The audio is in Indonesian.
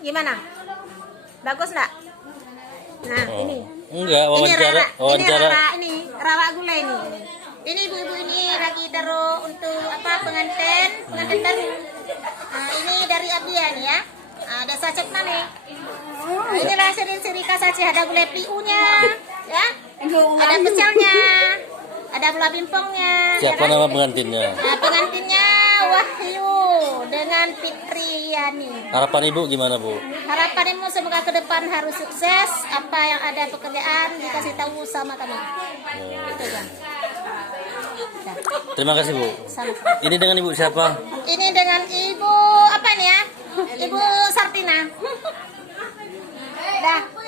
Gimana? Bagus nggak? Nah, ini. Enggak, Ini Rara. wawancara. Ini Rara gula ini. Ini ibu-ibu ini lagi taruh untuk apa pengantin baru. Nah, ini dari Abia nih ya. Ada sacetnya nih. Nah, inilah siri-siri kasaci, ada gulai piunya, ya. Ada pecelnya, ada bola bimpongnya. Siapa nama pengantinnya? Nah, pengantinnya Wahyu dengan Fitriani. Harapan ibu gimana bu? Harapan ibu semoga ke depan harus sukses. Apa yang ada pekerjaan dikasih tahu sama kami. Itu aja. Terima kasih bu. Sama. Ini dengan ibu siapa? Ini dengan ibu apa nih ya? Ibu Sartina. Dah.